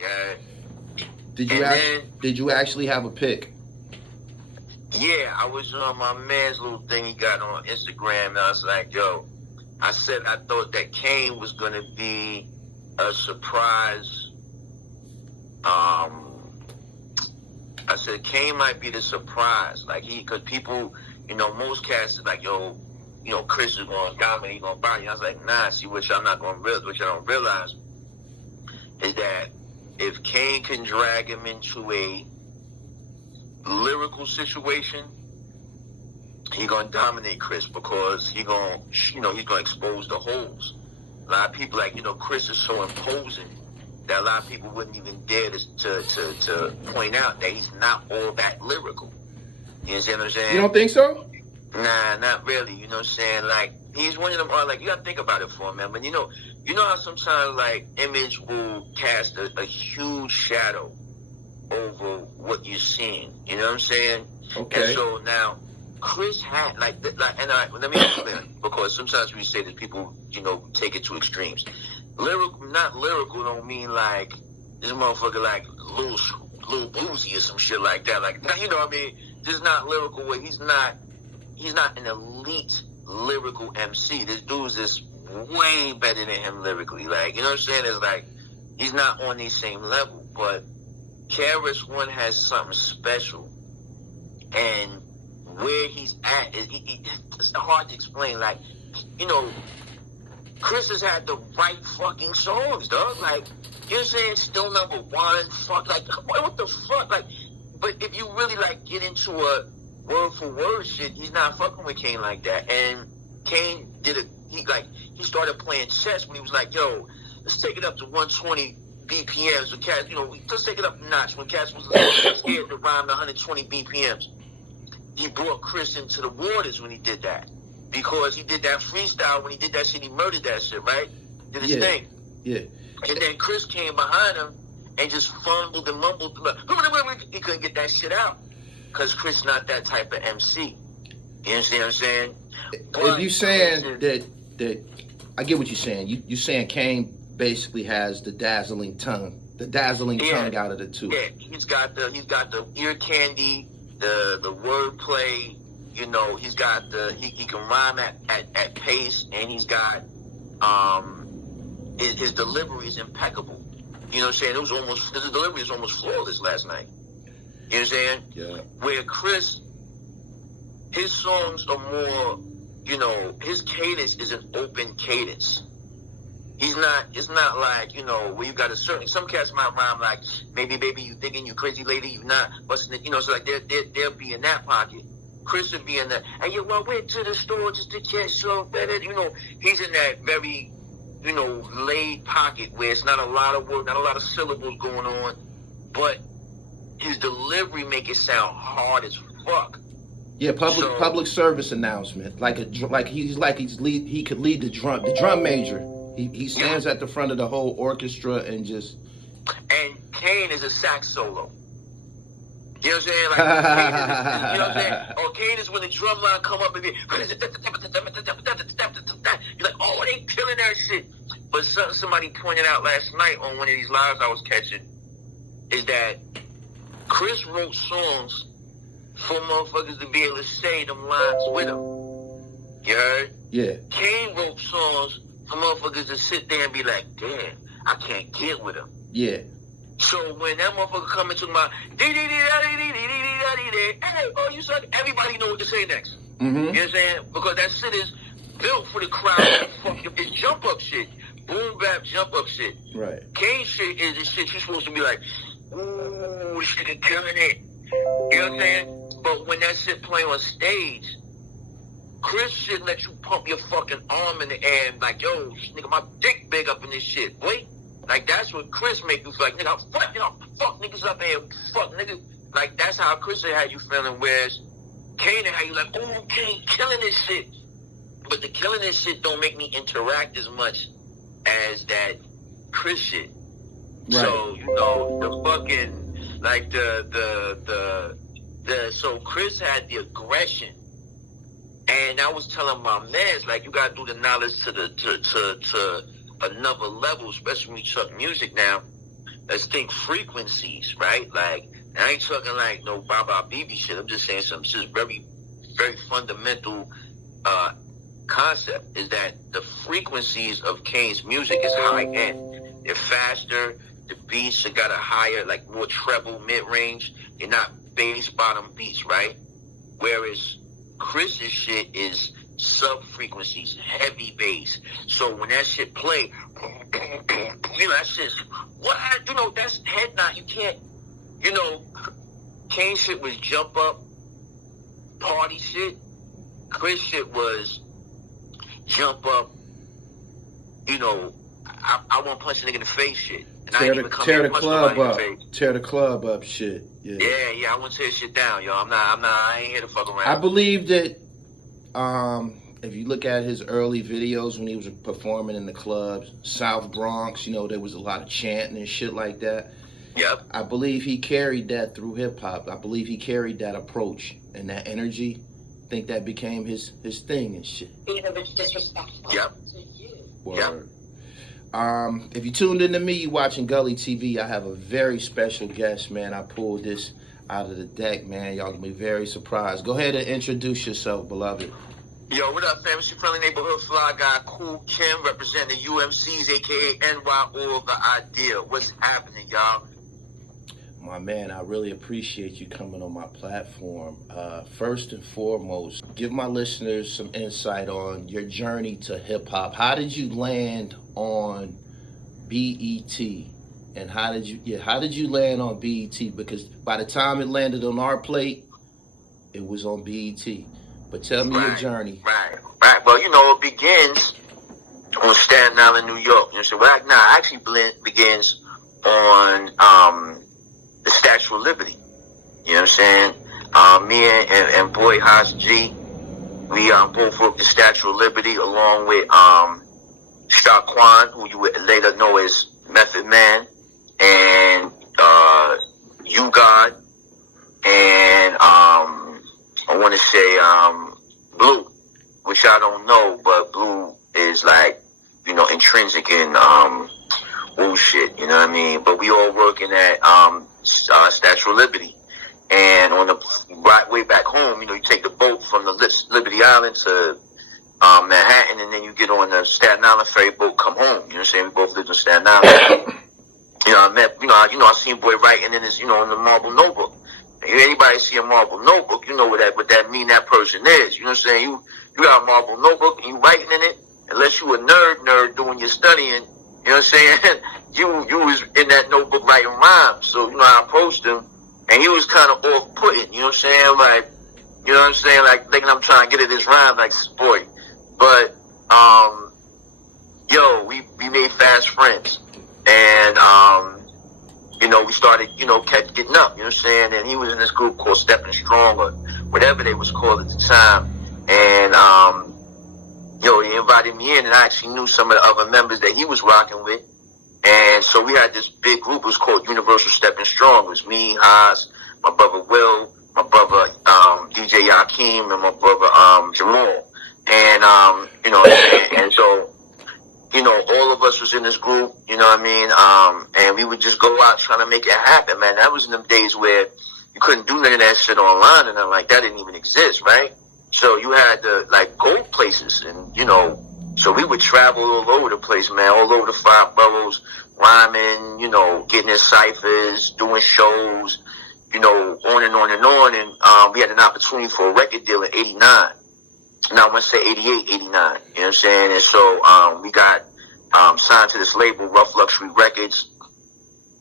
Yeah. Did you actually have a pick? Yeah, I was on my man's little thing he got on Instagram, and I was like, yo, I said I thought that Kane was going to be a surprise. I said Kane might be the surprise. Like, because people, most cats is like, yo, Chris is going to dominate, he's going to body. I was like, nah, see, what y'all don't realize is that if Kane can drag him into a lyrical situation, he's going to dominate Chris, because he's going to expose the holes. A lot of people, like, Chris is so imposing that a lot of people wouldn't even dare to point out that he's not all that lyrical. You understand what I'm saying? You don't think so? Nah, not really. You know what I'm saying? Like, he's one of them, like, you got to think about it for a minute. But you know how sometimes, like, image will cast a huge shadow over what you're seeing. You know what I'm saying? Okay. And so now, Chris had, let me explain, because sometimes we say that people, take it to extremes. Not lyrical don't mean like this motherfucker like little boozy or some shit like that. Like, you know what I mean? Just not lyrical. Where he's not an elite lyrical MC. This dude's just way better than him lyrically. Like, you know what I'm saying? It's like he's not on the same level. But KRS-ONE has something special, and where he's at, it's hard to explain. Like, Chris has had the right fucking songs, dog. Like, you know what I'm saying? Still number one. Fuck, like, what the fuck? Like, but if you really, like, get into a word for word shit, he's not fucking with Kane like that. And Kane he started playing chess when he was like, yo, let's take it up to 120 BPMs. When cats, let's take it up a notch. When cats was scared to rhyme to 120 BPMs. He brought Chris into the waters when he did that. Because he did that freestyle. When he did that shit, he murdered that shit, right? Did his thing. Yeah. And then Chris came behind him and just fumbled and mumbled. He couldn't get that shit out. Because Chris not that type of MC. You understand what I'm saying? If you saying that, I get what you're saying. You saying Kane basically has the dazzling tongue. The dazzling tongue out of the two. Yeah, he's got the ear candy, the wordplay. He's got he can rhyme at pace, and he's got his delivery is impeccable. You know what I'm saying? His delivery was almost flawless last night. You know what I'm saying? Yeah. Where Chris, his songs are more, his cadence is an open cadence. It's not like, where you got some cats might rhyme like, maybe baby you thinking you crazy lady, you not busting it, so like they'll be in that pocket. Chris would be in that, and I went to the store just to get so better, he's in that very, laid pocket where it's not a lot of work, not a lot of syllables going on, but his delivery make it sound hard as fuck. Yeah, public service announcement, he could lead the drum major. He stands at the front of the whole orchestra and just. And Kane is a sax solo. You know what I'm saying? Like, Kane is, you know what I'm saying? Or Kane is when the drum line come up and be. You're like, oh, they killing that shit. But somebody pointed out last night on one of these lives I was catching is that Chris wrote songs for motherfuckers to be able to say them lines with him. You heard? Yeah. Kane wrote songs for motherfuckers to sit there and be like, damn, I can't get with him. Yeah. So when that motherfucker come into my hey, oh, you suck, everybody know what to say next. Mm-hmm. You know what I'm saying? Because that shit is built for the crowd. It's jump up shit. Boom bap jump up shit. Right. Kane shit is the shit you're supposed to be like, ooh, this shit is killing it. You know what I'm saying? But when that shit play on stage, Chris should let you pump your fucking arm in the air and like, yo, nigga, my dick big up in this shit. Wait. Like, that's what Chris make you feel like, nigga, fuck niggas up here. Fuck niggas. Like, that's how Chris had you feeling, whereas Kane had you like, oh, Kane killing this shit. But the killing this shit don't make me interact as much as that Chris shit. Right. So, the fucking, like, so Chris had the aggression. And I was telling my mans, like, you gotta do the knowledge to another level, especially when you chuck music now. let's think frequencies, right? Like, I ain't talking like no Baba BB shit. I'm just saying some just very, very fundamental concept is that the frequencies of Kane's music is high end. They're faster. The beats have got a higher, like more treble, mid range. They're not bass bottom beats, right? Whereas Chris's shit is sub frequencies, heavy bass. So when that shit play, you know, that shit's what you know, that's head nod. You can't, you know, Kane shit was jump up, party shit. Chris shit was jump up, you know, I want to punch a nigga in the face shit. And tear the club up. Tear the club up shit. Yeah, I want to tear shit down, yo. I ain't here to fuck around. I believe that if you look at his early videos when he was performing in the clubs, South Bronx, you know, there was a lot of chanting and shit like that. Yep. I believe he carried that through hip hop. I believe he carried that approach and that energy. I think that became his thing and shit. Being a bit disrespectful. Yep. To you. Word. Yep. If you tuned into me, you watching Gully TV, I have a very special guest, man. I pulled this out of the deck, man. Y'all gonna be very surprised. Go ahead and introduce yourself, beloved. Yo, what up, fam? It's your friendly neighborhood fly guy, Cool Kim, representing the UMC'S, a.k.a. NY All The Idea. What's happening, y'all? My man, I really appreciate you coming on my platform. First and foremost, give my listeners some insight on your journey to hip-hop. How did you land on BET? And how did you land on BET? Because by the time it landed on our plate, it was on BET. But tell me your journey. Right. Well, you know, it begins on Staten Island, New York. You know, so it actually begins on the Statue of Liberty. You know what I'm saying? Me and boy Haas G, we both worked the Statue of Liberty along with Staten, who you would later know as Method Man, and You God, and I want to say Blue, which I don't know, but Blue is like, you know, intrinsic in bullshit, you know what I mean? But we all working at Statue of Liberty, and on the way back home, you know, you take the boat from the Liberty Island to Manhattan, and then you get on the Staten Island ferry boat, come home. You know what I'm saying? We both lived in Staten Island. You know, I seen boy writing in his, you know, in the marble notebook. And anybody see a marble notebook, you know what that mean that person is. You know what I'm saying? You got a marble notebook and you writing in it, unless you a nerd doing your studying, you know what I'm saying? you was in that notebook writing rhymes. So, you know, I approached him, and he was kind of off-putting, you know what I'm saying? Like, you know what I'm saying? Like, thinking I'm trying to get at his rhyme, like, boy. But, yo, we made fast friends. And, you know, we started, you know, getting up, you know what I'm saying? And he was in this group called Stepping Strong, or whatever they was called at the time. And, yo, he invited me in, and I actually knew some of the other members that he was rocking with. And so we had this big group. It was called Universal Stepping Strong. It was me, Haas, my brother Will, my brother DJ Yakeem, and my brother Jamal. And, you know, and so, you know, all of us was in this group, you know what I mean? And we would just go out trying to make it happen, man. That was in them days where you couldn't do none of that shit online, and nothing like that didn't even exist, right? So you had to, like, go places, and, you know, so we would travel all over the place, man, all over the 5 boroughs, rhyming, you know, getting in ciphers, doing shows, you know, on and on and on. And we had an opportunity for a record deal in 89. Now, I want to say 88, 89, you know what I'm saying? And so we got signed to this label, Rough Luxury Records.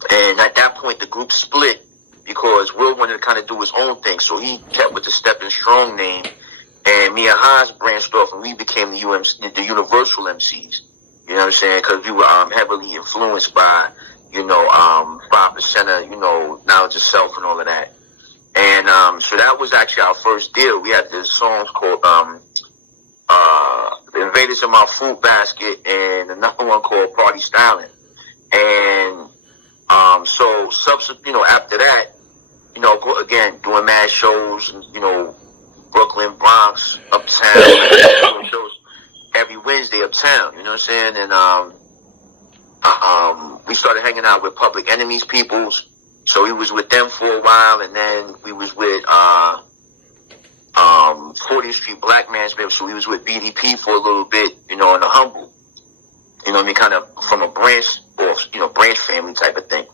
And at that point, the group split because Will wanted to kind of do his own thing. So he kept with the Stepping Strong name. And me and Hans branched off, and we became the Universal MCs. You know what I'm saying? Because we were heavily influenced by, you know, 5%, you know, Knowledge of Self and all of that. And so that was actually our first deal. We had this song called The Invaders in My Fruit Basket, and another one called Party Styling. And so subsequent, you know, after that, you know, again, doing mad shows, and, you know, Brooklyn, Bronx, Uptown, doing shows every Wednesday uptown, you know what I'm saying? And We started hanging out with Public Enemies peoples. So we was with them for a while, and then we was with 40th Street Black Man's Bib. So we was with BDP for a little bit, you know, in the Humble. You know what I mean? Kind of from a branch or, you know, branch family type of thing.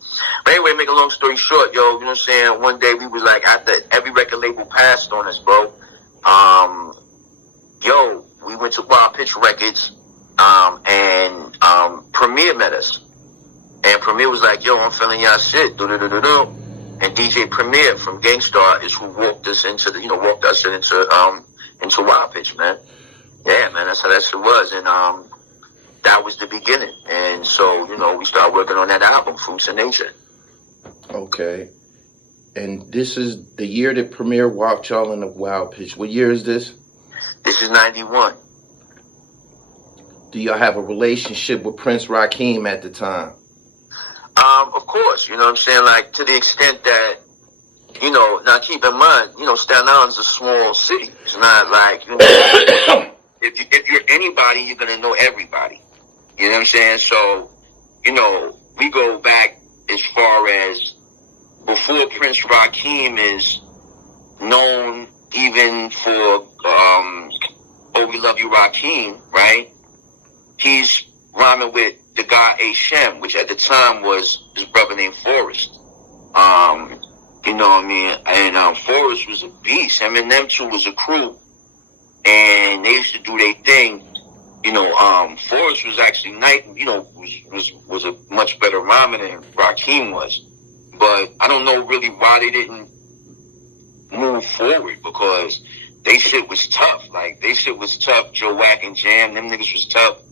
But anyway, make a long story short, yo, you know what I'm saying? One day we was like, after every record label passed on us, bro, we went to Wild Pitch Records, and Premier met us. And Premier was like, yo, I'm feeling y'all shit, do-do-do-do-do. And DJ Premier from Gangstar is who walked us into Wild Pitch, man. Yeah, man, that's how that shit was. And, that was the beginning. And so, you know, we started working on that album, Fruits of Nature. Okay. And this is the year that Premier walked y'all in the Wild Pitch. What year is this? This is 91. Do y'all have a relationship with Prince Rakeem at the time? Of course, you know what I'm saying? Like, to the extent that, you know, now keep in mind, you know, Staten Island's a small city. It's not like, you know, if you're anybody, you're going to know everybody. You know what I'm saying? So, you know, we go back as far as before Prince Rakeem is known even for, Oh We Love You Rakeem, right? He's rhyming with the guy Shem, which at the time was his brother named Forrest. You know what I mean? And Forrest was a beast. Him and them two was a crew. And they used to do their thing. You know, Forrest was actually was a much better rhymer than Rakeem was. But I don't know really why they didn't move forward, because they shit was tough. Like, they shit was tough. Joe Wack and Jam, them niggas was tough.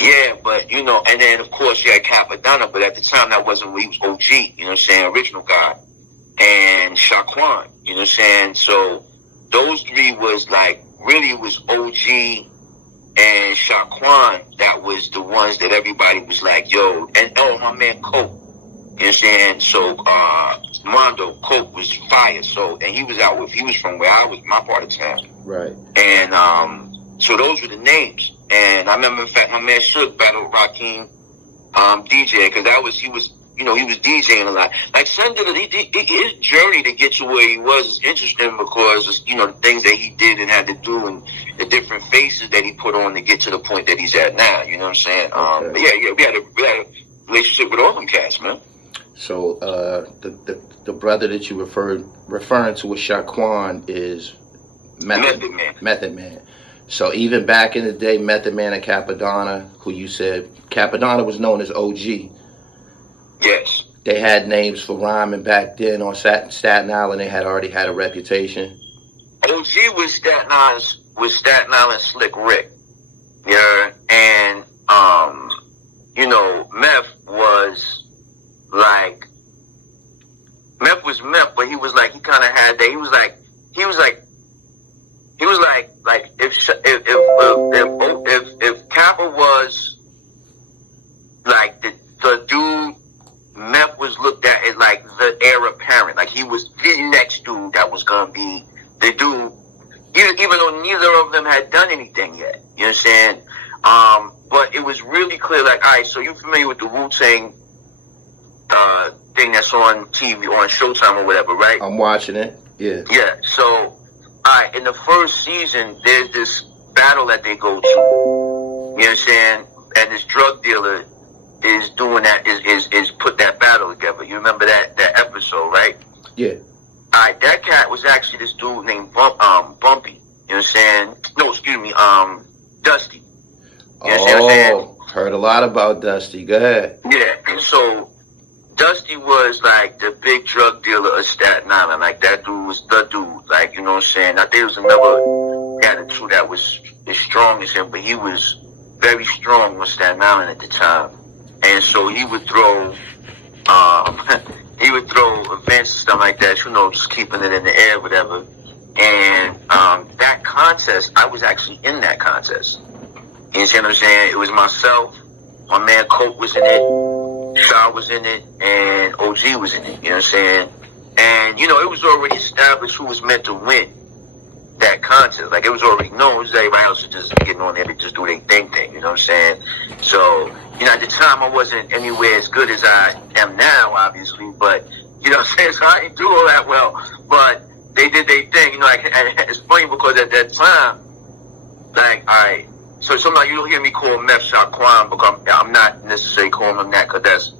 Yeah, but, you know, and then, of course, you had Capadonna, but at the time, that wasn't where he was OG, you know what I'm saying, original guy. And Shaquan, you know what I'm saying? So, those three was like, really it was OG and Shaquan that was the ones that everybody was like, yo, and my man Coke, you know what I'm saying? So, Mondo, Coke was fire, so, and he was from where I was, my part of town. Right. And, so those were the names. And I remember, in fact, my man Shook battled Rakeem, DJ, cause he was DJing a lot. Like, his journey to get to where he was is interesting because, you know, the things that he did and had to do and the different faces that he put on to get to the point that he's at now, you know what I'm saying? Okay. But yeah, we had a relationship with all them cats, man. So, the brother that you referring to with Shaquan is Method Man. So even back in the day, Method Man and Capadonna, who you said, Capadonna was known as OG. Yes. They had names for rhyming back then on Staten Island. They had already had a reputation. OG was Staten Island Slick Rick. Yeah. And, you know, Meth was Meth, but he was like, he kind of had that. He was like, if Kappa was like the dude, Meth was looked at as like the heir apparent. Like, he was the next dude that was gonna be the dude, even though neither of them had done anything yet. You know what I'm saying? But it was really clear, like, all right, so you're familiar with the WU-TANG thing that's on TV, on Showtime or whatever, right? I'm watching it. Yeah. Yeah. So, all right, in the first season, there's this battle that they go to. You know what I'm saying? And this drug dealer is doing that, is put that battle together. You remember that episode, right? Yeah. All right, that cat was actually this dude named Bumpy. You know what I'm saying? No, excuse me, Dusty. You know what I'm saying? Heard a lot about Dusty. Go ahead. Yeah, and so Dusty was like the big drug dealer of Staten Island. Like, that dude was the dude. Like, you know what I'm saying? Now, there was another cat or two that was as strong as him, but he was very strong on Staten Island at the time. And so he would throw events and stuff like that, you know, just keeping it in the air, whatever. And that contest, I was actually in that contest. You understand what I'm saying? It was myself, my man Coke was in it, Shaw was in it, and OG was in it. You know what I'm saying? And, you know, it was already established who was meant to win. that contest. Like, it was already known. Everybody else was just getting on there to just do their thing, you know what I'm saying? So, you know, at the time I wasn't anywhere as good as I am now, obviously, but, you know what I'm saying? So I didn't do all that well, but they did their thing, you know, like, and it's funny because at that time, like, so sometimes you'll hear me call METH Shaquan, because I'm not necessarily calling him that because that's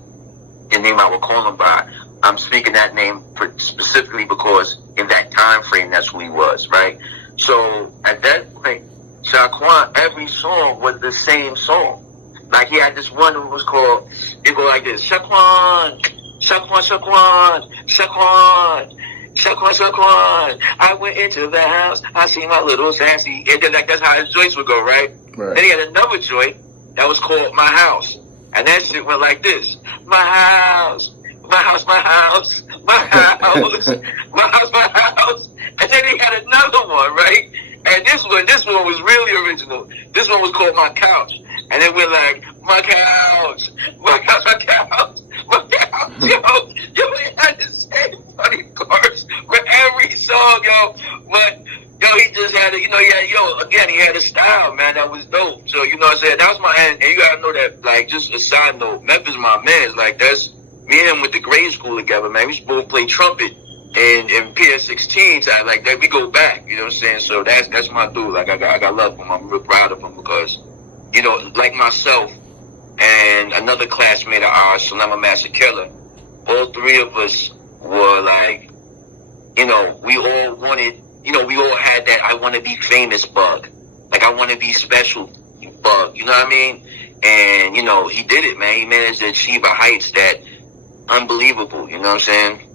the name I would call him by. I'm speaking that name specifically because in that time frame, that's who he was, right? So at that point, Shaquan, every song was the same song. Like, he had this one that was called, it go like this: Shaquan, Shaquan, Shaquan, Shaquan, Shaquan, Shaquan. I went into the house, I see my little sassy. And then, like, that's how his joints would go, right? Then he had another joint that was called My House. And that shit went like this: my house, my house, my house, my house, my house, my house. And then he had another one, right? And this one was really original. This one was called My Couch. And then we're like, my couch, my couch, my couch, my couch, yo, he had the same funny chorus for every song, yo. But, yo, he just had he had a style, man, that was dope. So, you know what I'm saying? That was and you gotta know that, like, just a side note, METH is my man. It's like, that's, me and him went to grade school together, man. We used to both play trumpet in PS16 time, like that. We go back, you know what I'm saying? So that's my dude. Like, I got love for him. I'm real proud of him because, you know, like myself and another classmate of ours, Salama Master Killer, all three of us were like, you know, we all wanted, you know, we all had that I want to be famous bug. Like, I want to be special bug, you know what I mean? And, you know, he did it, man. He managed to achieve a heights that unbelievable, you know what I'm saying?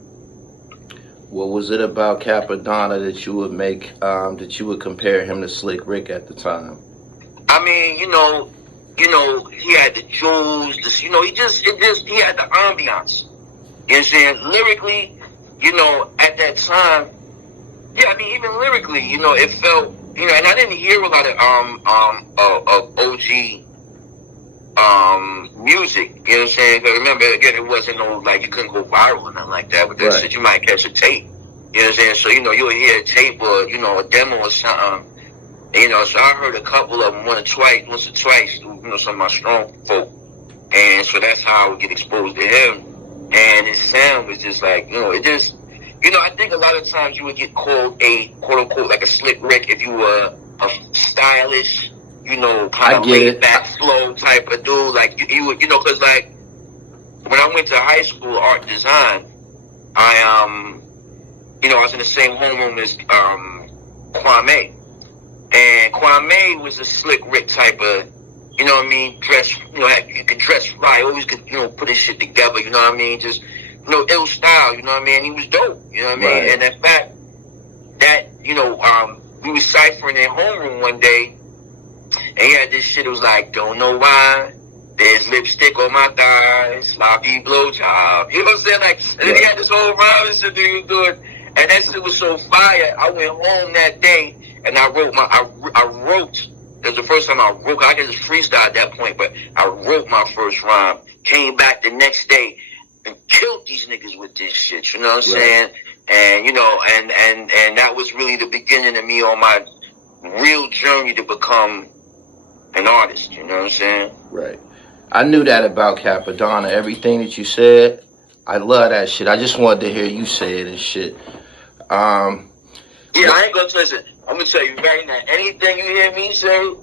What was it about Capadonna that you would that you would compare him to Slick Rick at the time? I mean, you know, he had the jewels, he had the ambiance. You know what I'm saying? Lyrically, you know, at that time, yeah, I mean, even lyrically, you know, it felt, you know, and I didn't hear a lot of OG music, you know what I'm saying? Because remember, again, it wasn't no, like, you couldn't go viral or nothing like that, but that shit, you might catch a tape, you know what I'm saying? So, you know, you'll hear a tape or, you know, a demo or something, you know, so I heard a couple of them once or twice, you know, some of my strong folk, and so that's how I would get exposed to him, and his sound was just like, you know, it just, you know, I think a lot of times you would get called a, quote-unquote, like a Slick Rick if you were a stylish, you know, kind of laid back flow type of dude. Like, you would, you know, because, like, when I went to high school, art design, you know, I was in the same homeroom as Kwame. And Kwame was a Slick Rick type of, you know what I mean, dress, you know, you could dress right, always could, you know, put his shit together, you know what I mean, just, you know, ill style, you know what I mean, he was dope, you know what I mean, and the fact that, you know, we was ciphering in homeroom one day, and he had this shit, it was like, don't know why, there's lipstick on my thighs, sloppy blowjob, you know what I'm saying, like, and then he had this whole rhyme and shit he was doing, and that shit was so fire. I went home that day, and I wrote it was the first time I wrote, I could just freestyle at that point, but I wrote my first rhyme, came back the next day, and killed these niggas with this shit, you know what I'm saying? And, you know, and that was really the beginning of me on my real journey to become an artist, you know what I'm saying? Right. I knew that about Capadonna. Everything that you said, I love that shit. I just wanted to hear you say it and shit. Yeah, I ain't gonna listen. I'm gonna tell you right now, anything you hear me say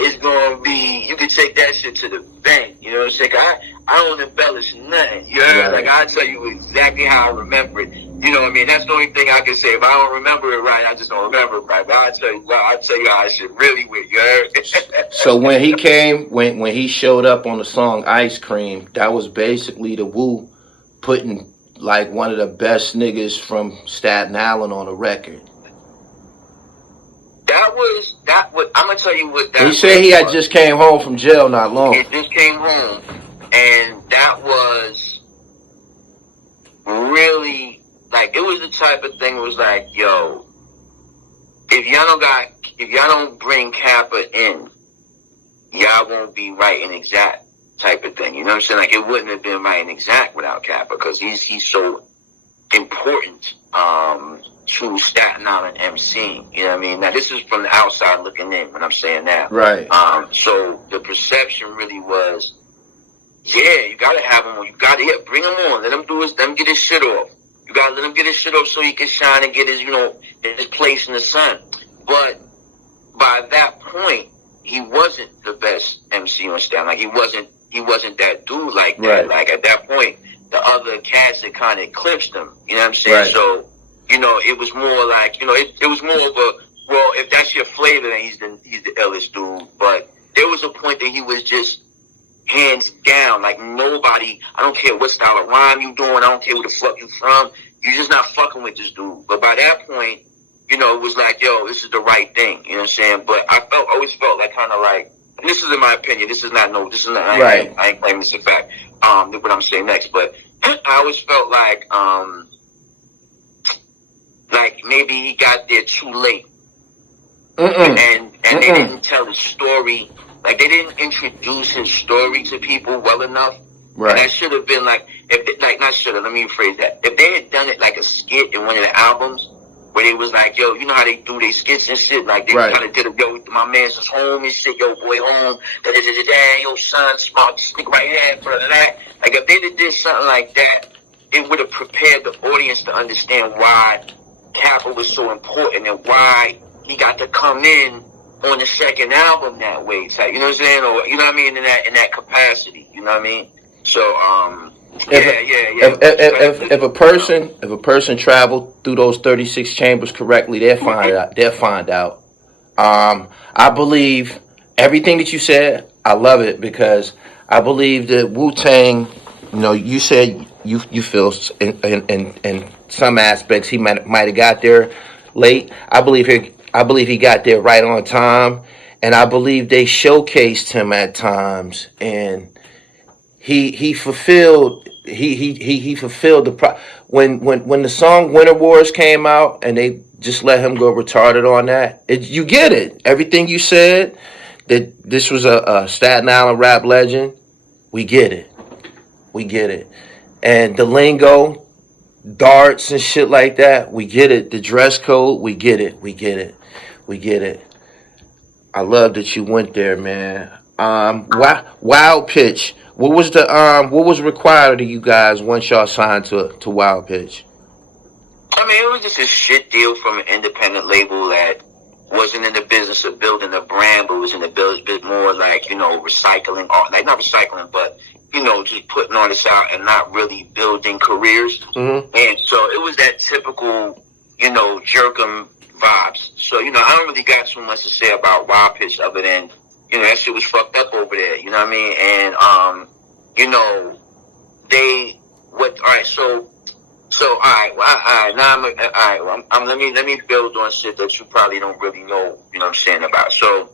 is gonna be, you can take that shit to the bank, you know what I'm saying? I don't embellish nothing, you heard? Like, I'll tell you exactly how I remember it, you know what I mean? That's the only thing I can say. If I don't remember it right, I just don't remember it right, but I'll tell you how I shit really went, you heard? So when he came, when he showed up on the song Ice Cream, that was basically the Wu putting, like, one of the best niggas from Staten Island on a record. I'm gonna tell you what that was. He said he had just came home from jail not long. He just came home, and that was really, like, it was the type of thing, it was like, yo, if y'all don't bring Kappa in, y'all won't be right and exact type of thing, you know what I'm saying? Like, it wouldn't have been right and exact without Kappa, because he's so important to Staten Island MCing. You know what I mean? Now, this is from the outside looking in when I'm saying that. Right. So the perception really was, yeah, you gotta have him on. You gotta, yeah, bring him on. Let him get his shit off. You gotta let him get his shit off so he can shine and get his, his place in the sun. But by that point, he wasn't the best MC on Staten. Like, he wasn't that dude like that. Right. Like, at that point, the other cats had kind of eclipsed him. You know what I'm saying? Right. So, it was more like, it was more of a, well, if that's your flavor, then he's the illest dude. But there was a point that he was just hands down, like nobody, I don't care what style of rhyme you doing, I don't care where the fuck you from, you're just not fucking with this dude. But by that point, it was like, yo, this is the right thing. You know what I'm saying? But I always felt like kind of like, and this is in my opinion, right. I ain't claiming this a fact, what I'm saying next, but I always felt like maybe he got there too late. And they didn't tell the story, like they didn't introduce his story to people well enough. Right. And that should have been like, let me rephrase that. If they had done it like a skit in one of the albums, where they was like, yo, you know how they do their skits and shit? Like, they kind of did a, yo, my man's is home and shit, yo, boy home, da-da-da-da-da, yo, son, smart, stick right here, for that. Like, if they did something like that, it would have prepared the audience to understand why Kappa was so important and why he got to come in on the second album that way, type, you know what I'm saying? Or, you know what I mean, in that capacity, you know what I mean? So, If a person traveled through those 36 chambers correctly, they'll find out. I believe everything that you said. I love it because I believe that Wu-Tang. You said you feel in some aspects he might have got there late. I believe he got there right on time, and I believe they showcased him at times and. He fulfilled the when the song Winter Wars came out and they just let him go retarded on that. You get it. Everything you said that this was a Staten Island rap legend. We get it. And the lingo, darts and shit like that. We get it. The dress code. We get it. I love that you went there, man. Wild Pitch. What was required of you guys once y'all signed to Wild Pitch? I mean, it was just a shit deal from an independent label that wasn't in the business of building a brand, but was in the bit more like, recycling, like not recycling, but, just putting artists out and not really building careers. Mm-hmm. And so it was that typical, jerkum vibes. So, I don't really got too much to say about Wild Pitch other than, that shit was fucked up over there, you know what I mean? And, let me build on shit that you probably don't really know, you know what I'm saying, about. So,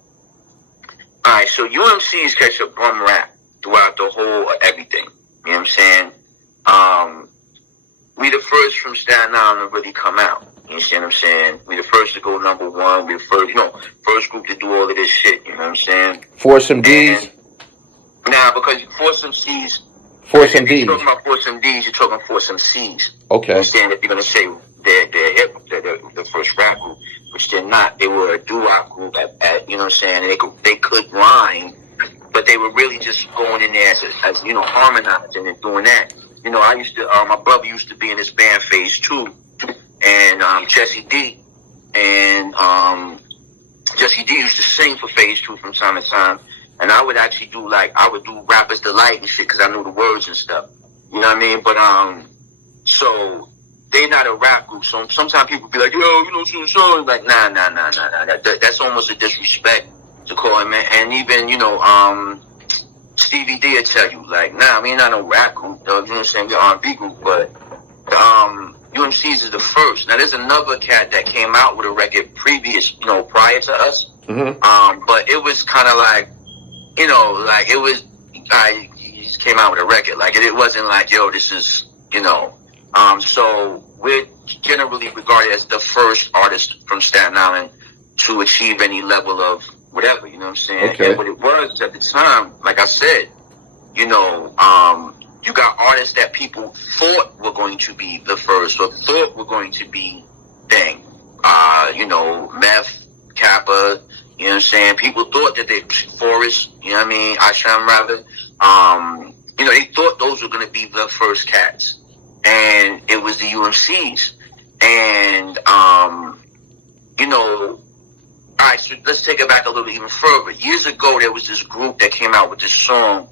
alright, so UMC'S catch a bum rap throughout the whole everything, you know what I'm saying? We the first from Staten Island to really come out. You understand what I'm saying? We the first to go number one. We the first group to do all of this shit. You know what I'm saying? Force some D's? Nah, because Force some C's. Force some D's. You're talking about Force some D's, you're talking Force some C's. Okay. You understand? If you're going to say they're the first rap group, which they're not. They were a doo-wop group at you know what I'm saying? And they could rhyme, but they were really just going in there as harmonizing and doing that. My brother used to be in this band Phase 2. And Jesse D used to sing for Phase 2 from time to time, and I would actually do Rapper's Delight and shit because I knew the words and stuff. You know what I mean? But so they not a rap group. So sometimes people be like, yo, so like nah. That's almost a disrespect to call him. And even Stevie D will tell you like, nah, we not no rap group. You know what I'm saying? We're R&B group, but UMC'S is the first. Now, there's another cat that came out with a record prior to us. Mm-hmm. But it was kind of like, it was, he just came out with a record. Like, it wasn't like, yo, this is, so we're generally regarded as the first artist from Staten Island to achieve any level of whatever, you know what I'm saying? Okay. And what it was at the time, like I said, you got artists that people thought were going to be the first or thought were going to be thing. You know, METH, Kappa, you know what I'm saying? People thought that Forrest, you know what I mean? Asham rather. You know, they thought those were going to be the first cats. And it was the UMC'S. And, you know, alright, so let's take it back a little even further. Years ago, there was this group that came out with this song.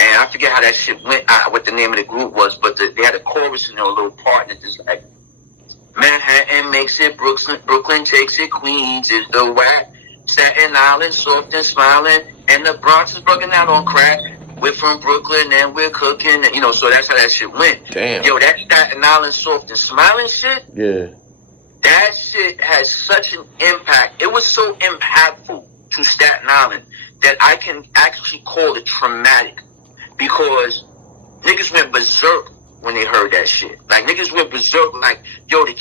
And I forget how that shit went, what the name of the group was, but they had a chorus in their little part that just like, Manhattan makes it Brooklyn takes it, Queens is the whack, Staten Island soft and smiling, and the Bronx is bugging out on crack. We're from Brooklyn and we're cooking, and, you know, so that's how that shit went. Damn. Yo, that Staten Island soft and smiling shit, Yeah. that shit has such an impact. It was so impactful to Staten Island that I can actually call it traumatic, because niggas went berserk when they heard that shit. Like, niggas went berserk, like, yo, the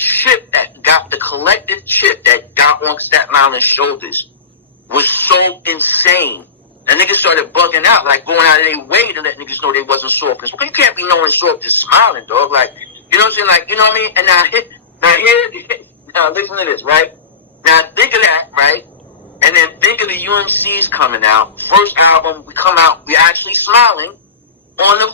collective chip that got on Staten Island's shoulders was so insane. And niggas started bugging out, like, going out of their way to let niggas know they wasn't soft. Because you can't be knowing soft just smiling, dog. Like, you know what I'm saying? Like, you know what I mean? And now listen to this, right? Now, think of that, right? And then think of the UMC'S coming out. First album, we come out, we actually smiling on the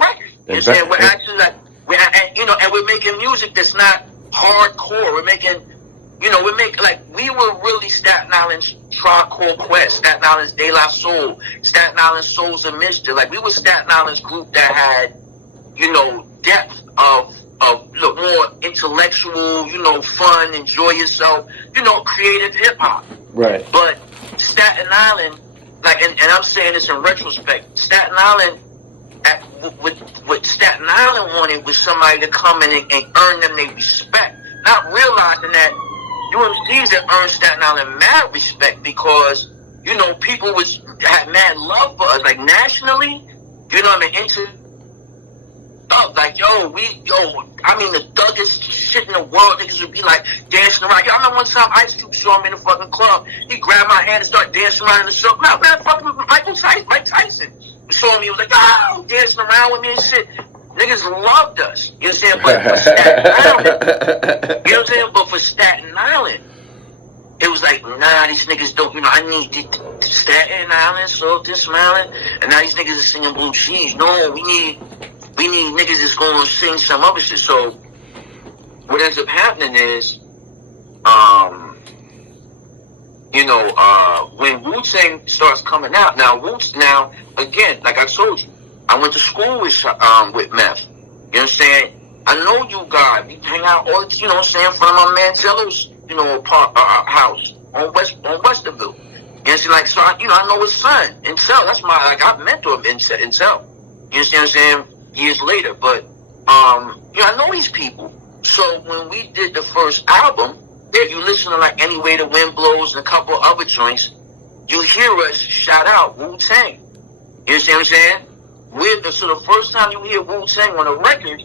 record. You know what I'm saying? We're actually like, and we're making music that's not hardcore. We're making, we were really Staten Island's Tribe Called Quest, Staten Island's De La Soul, Staten Island's Souls of Mischief. Like, we were Staten Island's group that had, depth of more intellectual, fun, enjoy yourself, creative hip hop. Right. But Staten Island, like, and I'm saying this in retrospect, Staten Island, what Staten Island wanted was somebody to come in and earn them their respect, not realizing that UMC'S had earned Staten Island mad respect because, people had mad love for us, like, nationally, like, the thuggest shit in the world, niggas would be like dancing around. I remember one time Ice Cube saw me in the fucking club. He grabbed my hand and started dancing around in the circle. Man, fucking Mike Tyson. He saw me, he was like, oh, dancing around with me and shit. Niggas loved us. You know what I'm saying? But for Staten Island, But for Staten Island, it was like, nah, these niggas don't, I need Staten Island, soft and smiling, and now these niggas are singing Blue Cheese. No, we need niggas that's going to sing some other shit. So what ends up happening is, when Wu-Tang starts coming out, now again, like I told you, I went to school with METH. You know what I'm saying? I know you guys. We hang out all, in front of my man Jello's, house on Westerville. You know what I'm saying? Like, so I know his son, Intel. That's I mentored him, Intel. You know what I'm saying? Years later. But, I know these people. So when we did the first album, if you listen to like Any Way the Wind Blows and a couple other joints, you hear us shout out Wu-Tang. You understand what I'm saying? So the first time you hear Wu-Tang on a record,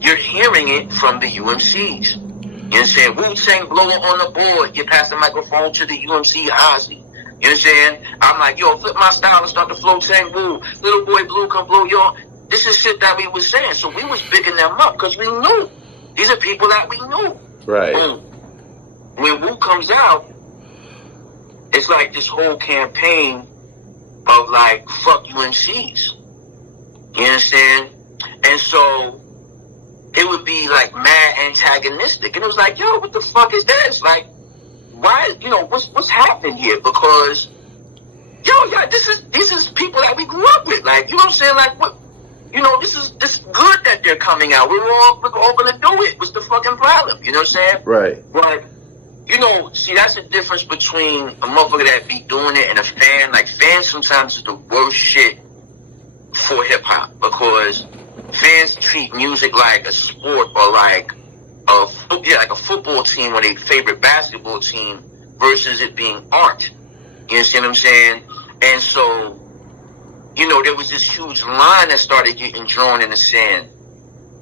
you're hearing it from the UMC'S. You know what I'm saying? Wu-Tang blow it on the board. You pass the microphone to the UMC Ozzy. You know what I'm saying? I'm like, yo, flip my style and start the flow Tang Woo. Little boy Blue come blow your. This is shit that we was saying. So we was bigging them up because we knew. These are people that we knew. Right. Boom. When Wu comes out, it's like this whole campaign of like, fuck UMC'S. You understand? And so it would be like mad antagonistic. And it was like, yo, what the fuck is this? Like, why, what's happening here? Because, this is people that we grew up with. Like, you know what I'm saying? Like, what, this good that they're coming out. We're all gonna do it. What's the fucking problem? You know what I'm saying? Right. But, see, that's the difference between a motherfucker that be doing it and a fan. Like, fans sometimes is the worst shit for hip-hop because fans treat music like a sport or like a football team or their favorite basketball team versus it being art. You understand what I'm saying? And so, there was this huge line that started getting drawn in the sand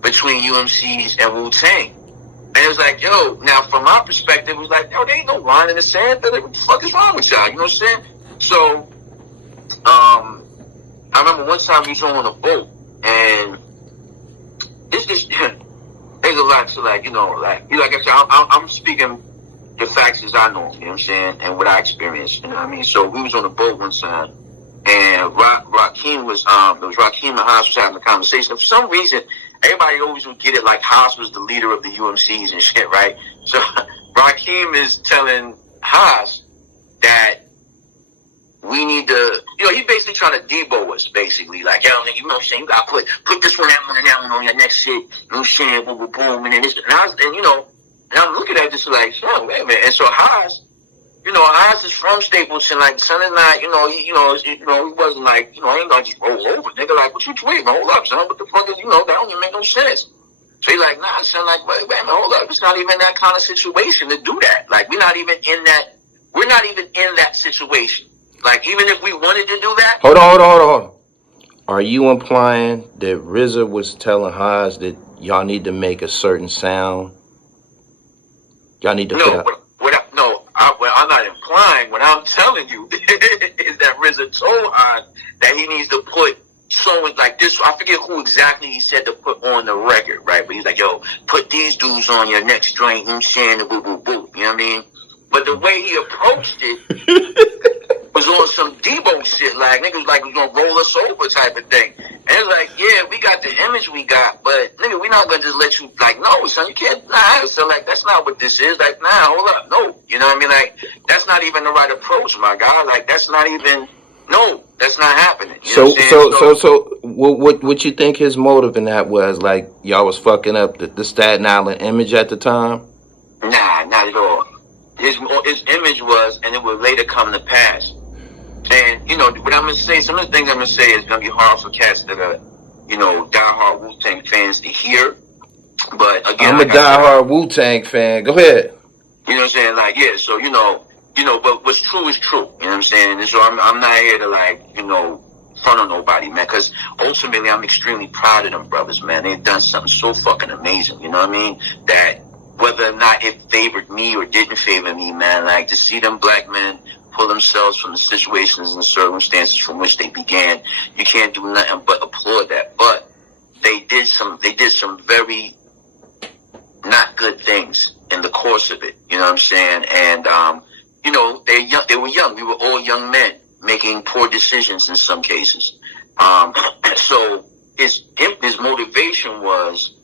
between UMC'S and Wu-Tang. And it was like, yo, now from my perspective, it was like, yo, there ain't no line in the sand. What the fuck is wrong with y'all? You know what I'm saying? So, I remember one time we was on a boat, And it's just, there's a lot to like, like I said, I'm speaking the facts as I know, you know what I'm saying, and what I experienced, you know what I mean? So we was on a boat one time, and Rakeem was, it was Rakeem and Haas was having a conversation. And for some reason, everybody always would get it like Haas was the leader of the UMC'S and shit, right? So Rakeem is telling Haas that we need to, he basically trying to debo us, basically. Like, yo, you know what I'm saying? You got to put this one, that one, and that one on your next shit. You know what I'm saying? Boom, boom, boom. And then this, and I'm looking at this like, son, wait a minute. And so Haas, Haas is from Stapleton. Like, son is not, he wasn't like, I ain't gonna just roll over. Nigga, like, what you tweeting? Hold up, son. What the fuck is, that don't even make no sense. So he's like, nah, son, like, wait a minute, hold up. It's not even that kind of situation to do that. Like, we're not even in that situation. Like, even if we wanted to do that. Hold on. Are you implying that RZA was telling Haas that y'all need to make a certain sound? Y'all need to put out. I'm not implying. What I'm telling you is that RZA told Haas that he needs to put songs like this. I forget who exactly he said to put on the record, right? But he's like, yo, put these dudes on your next joint, you know what I'm saying? Boo, boo, boo. You know what I mean? But the way he approached it was on some Debo shit, like niggas like was gonna roll us over type of thing. And it's like, yeah, we got the image we got, but nigga, we not gonna just let you, like, no, son, you can't, nah, so like, that's not what this is, like, nah, hold up, no, you know what I mean, like, that's not even the right approach, my guy, like, that's not even, no, that's not happening. You know So what you think his motive in that was? Like, y'all was fucking up the Staten Island image at the time? Nah, not at all. His image was, and it would later come to pass. And, what I'm going to say, some of the things I'm going to say is going to be hard for cats that are, diehard Wu-Tang fans to hear. But again, I'm a diehard Wu-Tang fan. Go ahead. You know what I'm saying? Like, yeah, so, but what's true is true. You know what I'm saying? And so I'm not here to, like, front on nobody, man, because ultimately I'm extremely proud of them brothers, man. They've done something so fucking amazing, you know what I mean? That whether or not it favored me or didn't favor me, man, like, to see them black men pull themselves from the situations and circumstances from which they began, you can't do nothing but applaud that. But they did some very not good things in the course of it, you know what I'm saying? And they were young. We were all young men making poor decisions in some cases. So his motivation was,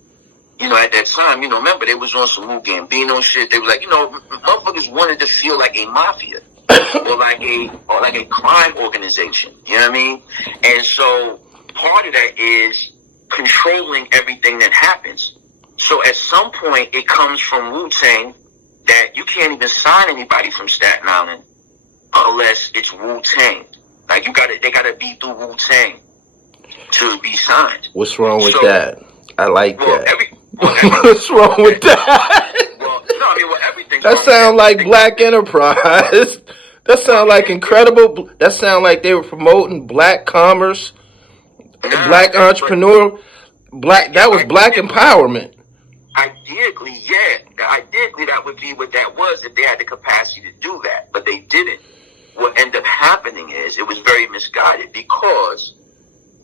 at that time, remember they was on some Wu Gambino shit. They was like, motherfuckers wanted to feel like a mafia. or like a crime organization. You know what I mean? And so part of that is controlling everything that happens. So at some point it comes from Wu-Tang that you can't even sign anybody from Staten Island unless it's Wu-Tang. Like they gotta be through Wu-Tang to be signed. What's wrong with that? I like that. What's wrong with that? Everything. That sounds like Black Enterprise. That sounds like incredible. That sounds like they were promoting black commerce, black entrepreneur, that was black empowerment. Ideally, yeah. Ideally, that would be what that was if they had the capacity to do that. But they didn't. What ended up happening is it was very misguided because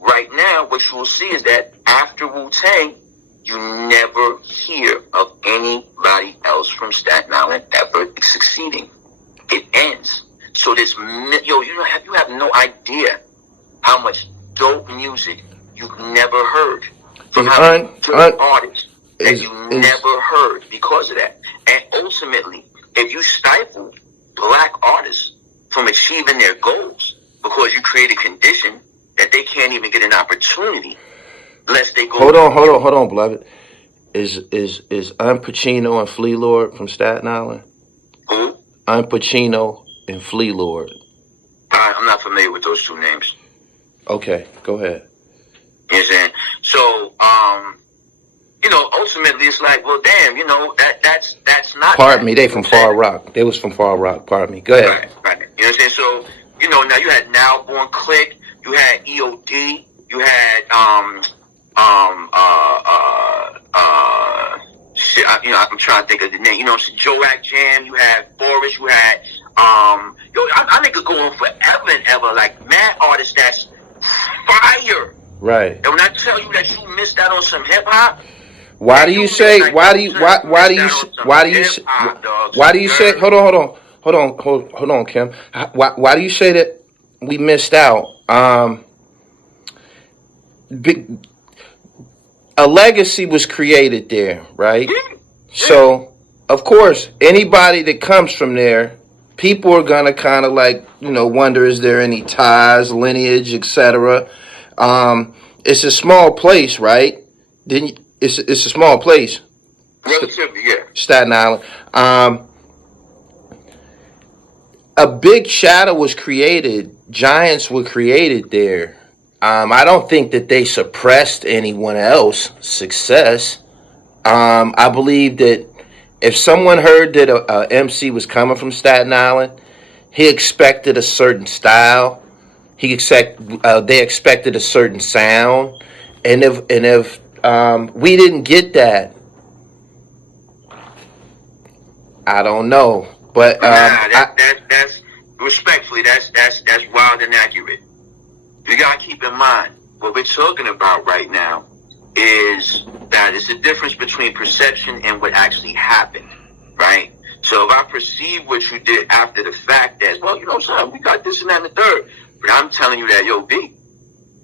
right now what you will see is that after Wu-Tang, you never hear of anybody else from Staten Island ever succeeding. It ends. So you have no idea how much dope music you've never heard from artists that you never heard because of that. And ultimately, if you stifle black artists from achieving their goals because you create a condition that they can't even get an opportunity unless they go. Hold on, beloved. Is Pacino and Flea Lord from Staten Island? Who? Pacino and Flea Lord. I'm not familiar with those two names. Okay, go ahead. You know what I'm saying? So, ultimately it's like, well, damn, that's not. Pardon me, they from Far Rock. They was from Far Rock. Pardon me. Go ahead. Right. You know what I'm saying? So, now you had Now Born Click, you had EOD, you had I'm trying to think of the name. Joack Jam. You had Boris. You had I could go on forever and ever. Like mad artists that's fire Right. And when I tell you that you missed out on some hip hop, Why do you say? Why do you? Why do you? Why do you? Why do you say? Hold on, Kim. Why do you say that we missed out? Big, a legacy was created there, right? So, of course, anybody that comes from there, people are gonna kind of like, wonder, is there any ties, lineage, etc. It's a small place, right? Didn't it's a small place, Relatively, yeah. Staten Island. A big shadow was created. Giants were created there. I don't think that they suppressed anyone else's success. I believe that if someone heard that a MC was coming from Staten Island, he expected a certain style. They expected a certain sound, and if we didn't get that, I don't know. But that's respectfully, that's wild and accurate. You gotta keep in mind what we're talking about right now is that it's the difference between perception and what actually happened, right? So if I perceive what you did after the fact as, well, something, we got this and that and the third, but I'm telling you that, yo, B,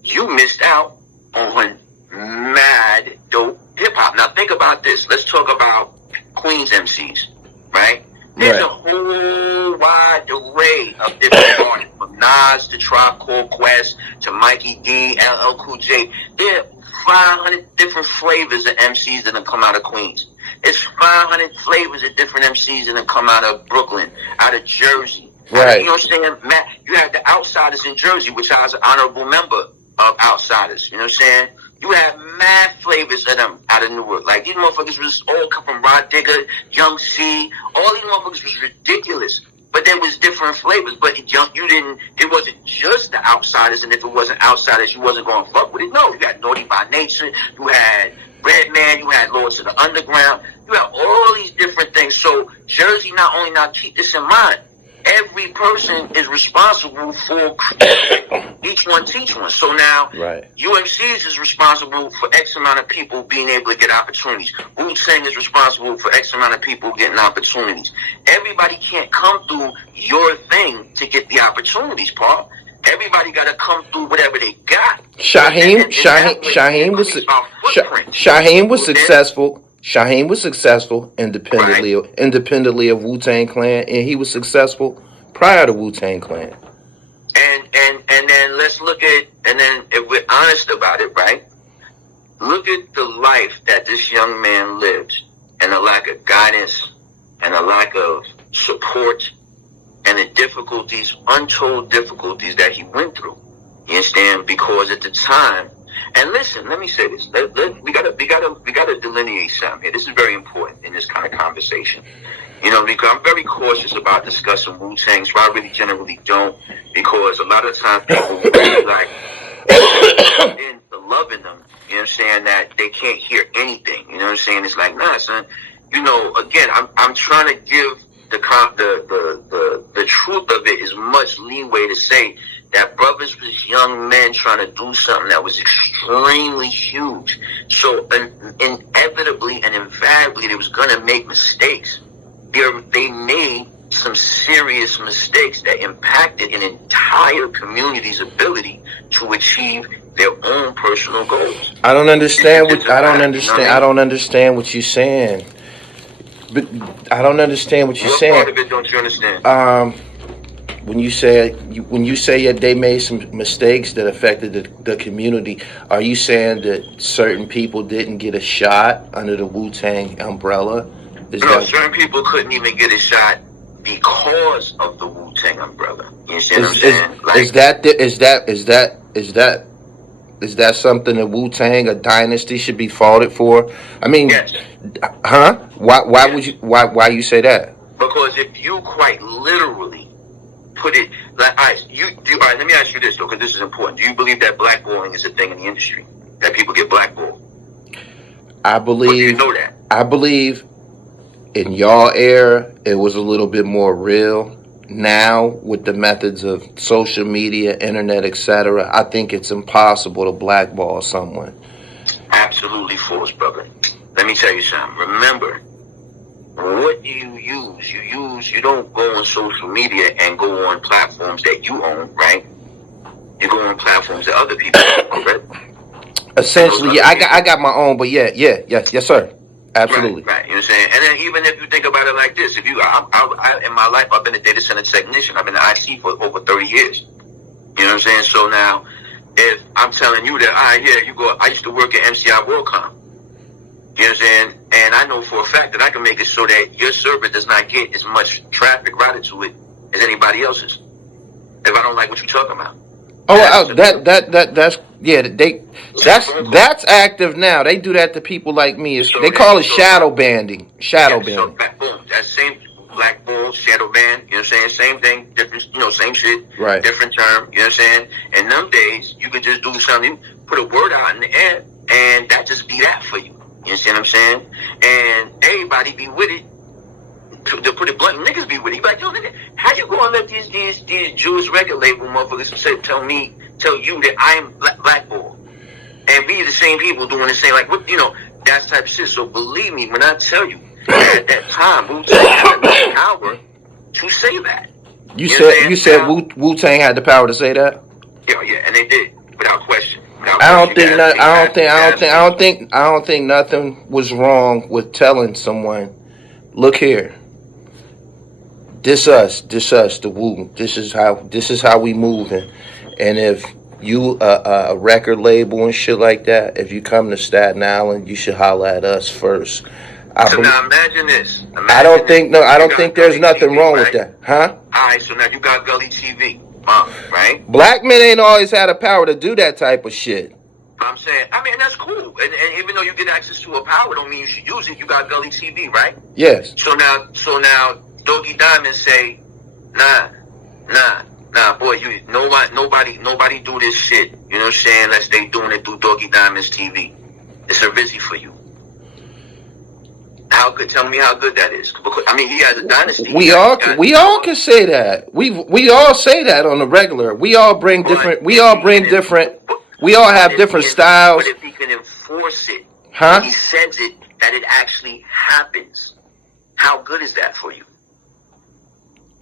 you missed out on mad dope hip hop. Now think about this. Let's talk about Queens MCs, right? There's a whole wide array of different artists, from Nas to Tribe Called Quest to Mikey D, LL Cool J. There are 500 different flavors of MCs that have come out of Queens. It's 500 flavors of different MCs that have come out of Brooklyn, out of Jersey. Right. You know what I'm saying? Matt, you have the Outsiders in Jersey, which I was an honorable member of Outsiders. You know what I'm saying? You have mad flavors of them out of Newark. Like, these motherfuckers was all come from Rod Digger, Young C. All these motherfuckers was ridiculous. But there was different flavors. But it wasn't just the Outsiders. And if it wasn't Outsiders, you wasn't going to fuck with it. No, you got Naughty by Nature. You had Redman. You had Lords of the Underground. You had all these different things. So Jersey not only, now keep this in mind, every person is responsible for each one teach one. So now, UMC'S is responsible for X amount of people being able to get opportunities. WU-TANG is responsible for X amount of people getting opportunities. Everybody can't come through your thing to get the opportunities, Paul. Everybody got to come through whatever they got. Shaheem was successful. Shaheem was successful independently of Wu-Tang Clan, and he was successful prior to Wu-Tang Clan. And then let's look at, and then if we're honest about it, right? Look at the life that this young man lives, and the lack of guidance, and the lack of support, and the difficulties, untold difficulties that he went through. You understand? Because at the time, and listen, let me say this. We gotta delineate something here. This is very important in this kind of conversation. Because I'm very cautious about discussing Wu-Tang, so I really generally don't, because a lot of times people really like into loving them, you know what I'm saying, that they can't hear anything. You know what I'm saying? It's like, nah, son. Again, I'm trying to give the truth of it as much leeway to say that brothers was young men trying to do something that was extremely huge. So inevitably and invariably, they was going to make mistakes. They made some serious mistakes that impacted an entire community's ability to achieve their own personal goals. I don't understand what you're saying. But I don't understand what you're saying. What part of it don't you understand? When you say that they made some mistakes that affected the community, are you saying that certain people didn't get a shot under the Wu-Tang umbrella? Certain people couldn't even get a shot because of the Wu-Tang umbrella. You understand what I'm saying? Is that something that Wu-Tang, a dynasty, should be faulted for? I mean, yes. Huh? Why you say that? Because if you quite literally put it like, all right, let me ask you this though, because this is important. Do you believe that blackballing is a thing in the industry? That people get blackballed? I believe. Or do you know that? I believe in y'all era it was a little bit more real. now with the methods of social media, internet, etc., I think it's impossible to blackball someone. Absolutely false, brother. Let me tell you something. Remember, what do you use? You don't go on social media and go on platforms that you own, right? You go on platforms that other people own, correct? Essentially, yeah, I got my own, but yes, sir. Absolutely. Right. You know what I'm saying? And then even if you think about it like this, if you, in my life, I've been a data center technician. I've been an IC for over 30 years. You know what I'm saying? So now, if I'm telling you that, I used to work at MCI WorldCom. You know what I'm saying? And I know for a fact that I can make it so that your server does not get as much traffic routed to it as anybody else's. If I don't like what you're talking about. That's active now. They do that to people like me. They call it shadow banding. Banding. So boom, that same black bull shadow band. You know what I'm saying? Same thing, different. Same shit. Right. Different term. You know what I'm saying? And them days, you could just do something, put a word out in the air, and that just be that for you. You see what I'm saying? And everybody be with it. To put it blunt, niggas be with it. You be like, yo, nigga, how you gonna let these Jewish record label motherfuckers tell you that I am blackball, and be the same people doing the same, like, what, that type of shit. So believe me when I tell you, at that time, WU-TANG had the power to say that. You said WU-TANG had the power to say that? Yeah, and they did, without question. I don't think nothing was wrong with telling someone, look here. This us, the Wu. This is how we moving. And if you a record label and shit like that, if you come to Staten Island, you should holler at us first. Now imagine this. I don't think there's nothing wrong with that, huh? All right, so now you got Gully TV, right? Black men ain't always had the power to do that type of shit. I'm saying, that's cool. And even though you get access to a power, don't mean you should use it. You got Gully TV, right? Yes. So now, Doggy Diamond say, nah, boy, nobody do this shit. You know what I'm saying? Unless they doing it through Doggy Diamond's TV. It's a busy for you. Tell me how good that is. Because, he has a dynasty. We all can say that. We all say that on the regular. We all bring different. We all have different styles. But if he can enforce it, huh? He says it that it actually happens. How good is that for you?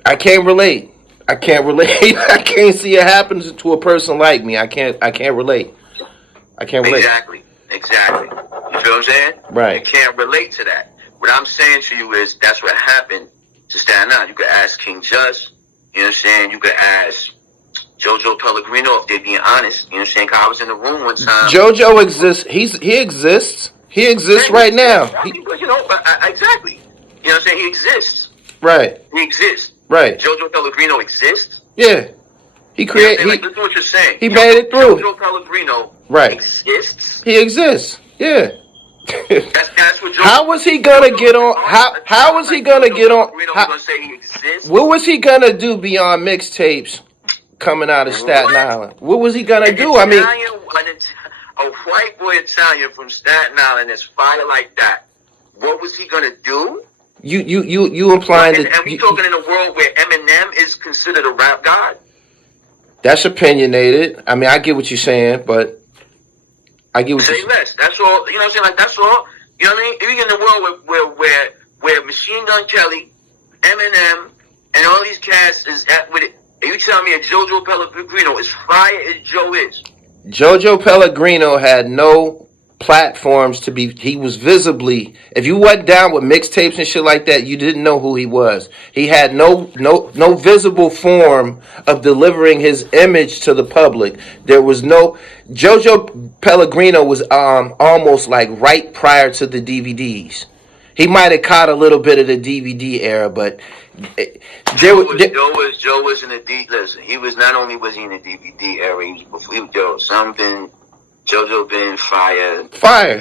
I can't relate. I can't see it happen to a person like me. I can't relate. Exactly. You feel what I'm saying? Right. You can't relate to that. What I'm saying to you is that's what happened to Staten Island. You could ask King Just. You know what I'm saying? You could ask JoJo Pellegrino if they're being honest. You know what I'm saying? 'Cause I was in the room one time. JoJo exists. He exists. He exists right now. Exactly. You know what I'm saying? He exists. Right. He exists. Right. JoJo Pellegrino exists. Yeah. He created. Listen to what you're saying. He made it through. JoJo Pellegrino exists. He exists. Yeah. That's what how was he gonna get on? How was he gonna get on? What was he gonna do beyond mixtapes coming out of Staten Island? What was he gonna do? A white boy Italian from Staten Island that's fire like that. What was he gonna do? You implying that? And we talking in a world where Eminem is considered a rap god. That's opinionated. I get what you're saying, but I get what you're saying. Say less. That's all. You know what I'm saying? Like, that's all. You know what I mean? If you're in a world where Machine Gun Kelly, Eminem, and all these cats is at with it, and you tell me that JoJo Pellegrino is fire as Joe is. JoJo Pellegrino had no platforms to be. He was visibly. If you went down with mixtapes and shit like that, you didn't know who he was. He had no visible form of delivering his image to the public. There was no. JoJo Pellegrino was almost like right prior to the DVDs. He might have caught a little bit of the DVD era, but Joe was in the listen. He was not only was he in the DVD era. He was before something. JoJo been fire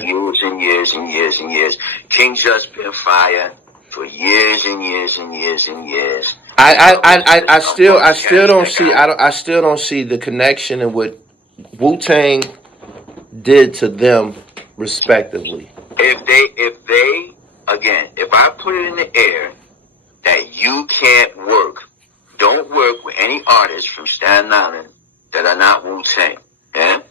years and years and years and years. King Just been fire for years and years and years and years. I still don't see the connection in what WU-TANG did to them respectively. If I put it in the air that you can't work don't work with any artists from Staten Island that are not Wu-Tang. Yeah?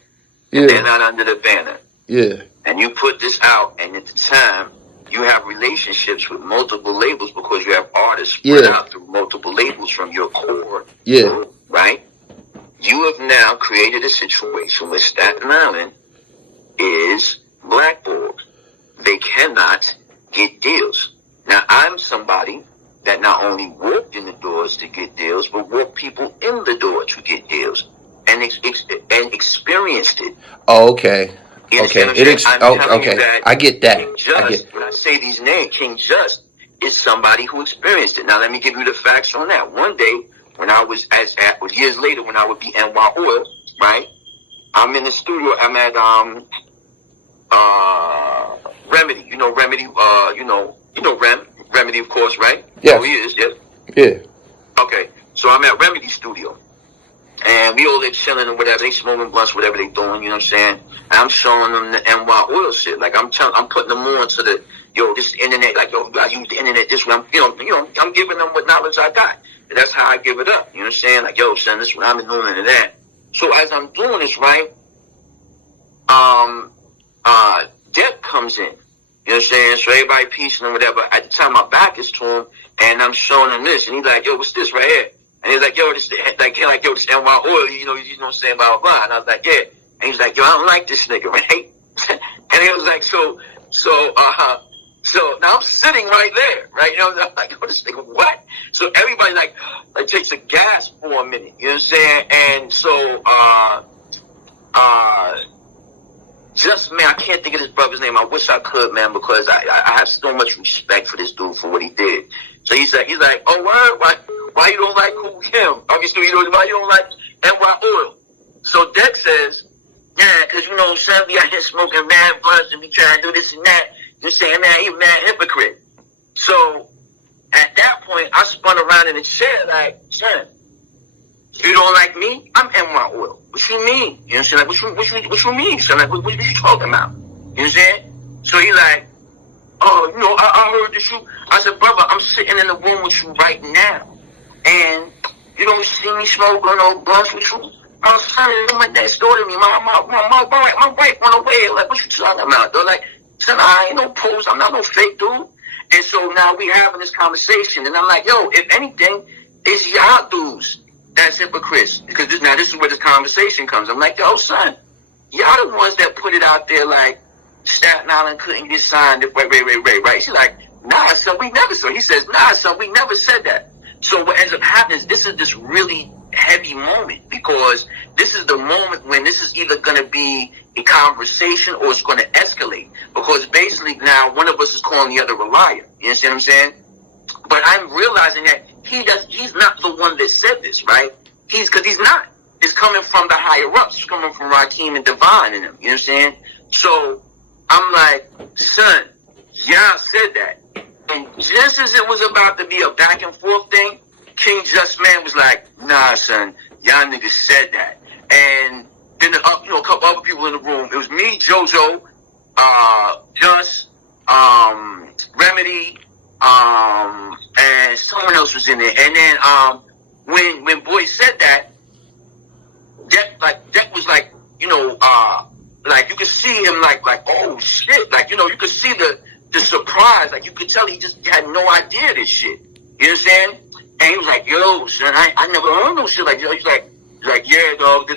Yeah. They're not under the banner. Yeah. And you put this out, and at the time, you have relationships with multiple labels because you have artists spread out through multiple labels from your core. Yeah. Right? You have now created a situation where Staten Island is blackballed. They cannot get deals. Now, I'm somebody that not only walked in the doors to get deals, but walked people in the door to get deals and experienced it. Oh, okay. Okay. Okay. I get that. King Just, when I say these names, King Just is somebody who experienced it. Now, let me give you the facts on that. One day, when I was, years later, when I would be NY Oil, right? I'm in the studio. I'm at, Remedy. You know Remedy, Remedy, of course, right? Yeah. Oh, he is, yes. Yeah. Okay. So I'm at Remedy studio. And we all there chilling and whatever, they smoking blunts, whatever they doing, you know what I'm saying? And I'm showing them the NY Oil shit. Like I'm putting them on to the, this internet, like, I use the internet this way. I'm giving them what knowledge I got. And that's how I give it up. You know what I'm saying? Like, son, this is what I've been doing and that. So as I'm doing this, right, Depp comes in. You know what I'm saying? So everybody piecing and whatever. At the time, my back is to him, and I'm showing him this, and he's like, what's this right here? And he's like, this NY Oil, you know what I'm saying, blah, blah, blah. And I was like, yeah. And he's like, I don't like this nigga, right? And he was like, so now I'm sitting right there, right? You know, I'm like, this nigga, what? So everybody like takes a gasp for a minute, you know what I'm saying? And so, just, man, I can't think of this brother's name. I wish I could, man, because I have so much respect for this dude for what he did. So he's like, oh, why you don't like Cool Kim? Obviously, why you don't like NY Oil? So Deck says, yeah, because, son, we out here smoking mad blunts and we trying to do this and that. You're saying, man, he mad hypocrite. So at that point, I spun around in the chair like, son, you don't like me? I'm NY Oil. What you mean? You know what I'm saying? Like, what you mean? So like, what you talking about? You know what I'm saying? So he like, oh, I heard this. I said, brother, I'm sitting in the room with you right now, and you don't see me smoking no blunts with you. I was son, my next door to me. My wife went away. Like, what you talking about? They're like, son, I ain't no pose. I'm not no fake dude. And so now we having this conversation, and I'm like, if anything, it's y'all dudes that's hypocrites, because this is where this conversation comes. I'm like, son, y'all the ones that put it out there like Staten Island couldn't get signed. Right? She's like, nah, son, we never said. He says, nah, son, we never said that. So what ends up happening is this is this really heavy moment, because this is the moment when this is either going to be a conversation or it's going to escalate, because basically now one of us is calling the other a liar. You understand what I'm saying? But I'm realizing that he's not the one that said this, right? Because he's not. It's coming from the higher ups. It's coming from Rakim and Devon and them. You know what I'm saying? So I'm like, son, y'all said that. And just as it was about to be a back and forth thing, King Just Man was like, nah, son, y'all niggas said that. And then a couple other people in the room. It was me, JoJo, Just, Remedy, and someone else was in there. And then when Boy said that, Deck was like, like you could see him like oh shit, like you could see the surprise, like you could tell he just had no idea this shit. You know what I'm saying? And he was like, yo, son, I never heard no shit like that. He's like, yeah, dog.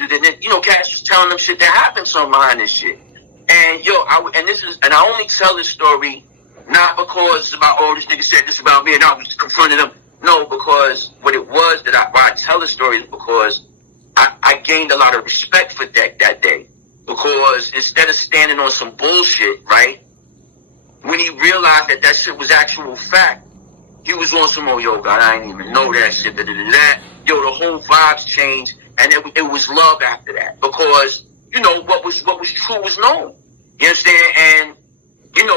Cash was telling them shit that happened some behind this shit. And I only tell this story not because it's about, this nigga said this about me and I was confronting him. No, because what it was why I tell the story is because I gained a lot of respect for Deck that day. Because instead of standing on some bullshit, right, when he realized that shit was actual fact, he was on some, God, I didn't even know that shit, the whole vibes changed, and it was love after that. Because, what was true was known. You understand? And,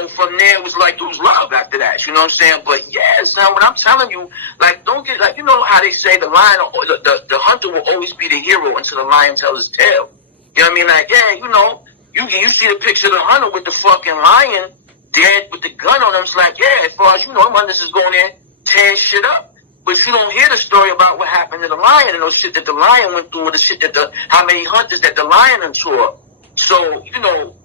from there, it was like, there was love after that. You know what I'm saying? But, yeah, son, what I'm telling you, like, don't get, like, how they say the lion, the hunter will always be the hero until the lion tells his tale. You know what I mean? Like, yeah, you see the picture of the hunter with the fucking lion dead with the gun on him. It's like, yeah, as far as you know, him hunters is going in, tearing shit up. But you don't hear the story about what happened to the lion and those shit that the lion went through, or the shit that how many hunters that the lion tore. So, you know,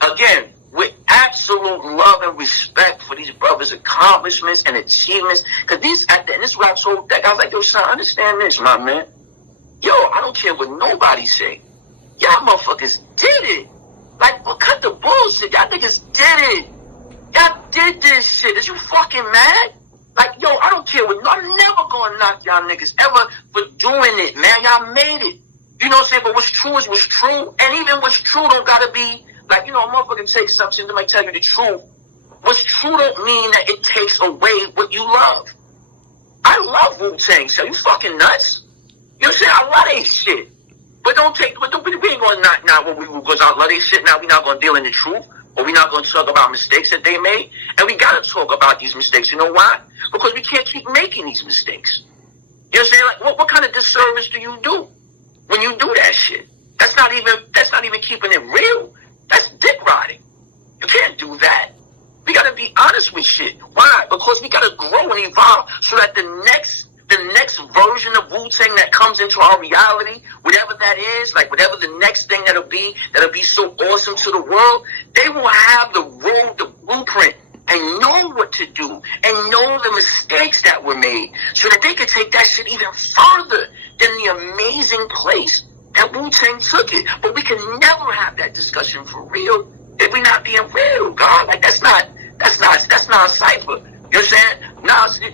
again, with absolute love and respect for these brothers' accomplishments and achievements, because these, at the end, this is what I told that guy. I was like, yo, son, understand this, my man. Yo, I don't care what nobody say. Y'all motherfuckers did it. Like, well, cut the bullshit. Y'all niggas did it. Y'all did this shit. Is you fucking mad? Like, yo, I don't care what. I'm never gonna knock y'all niggas ever for doing it, man. Y'all made it. You know what I'm saying? But what's true is what's true. And even what's true don't gotta be, like, you know, a motherfucker take something that might tell you the truth. What's true don't mean that it takes away what you love. I love WU-TANG, so you fucking nuts. You know what I'm saying? I love they shit. But we ain't gonna not what we because I love they shit. Now we not gonna deal in the truth. Or we not gonna talk about mistakes that they made. And we gotta talk about these mistakes. You know why? Because we can't keep making these mistakes. You know what I'm saying? Like, what kind of disservice do you do when you do that shit? That's not even keeping it real. That's dick riding. You can't do that. We gotta be honest with shit. Why? Because we gotta grow and evolve so that the next version of WU-TANG that comes into our reality, whatever that is, like whatever the next thing that'll be so awesome to the world, they will have the road, the blueprint, and know what to do, and know the mistakes that were made, so that they could take that shit even further than the amazing place that WU-TANG took it. But we can never have that discussion for real if we're not being real, God. Like, that's not a cipher. You know what I'm saying?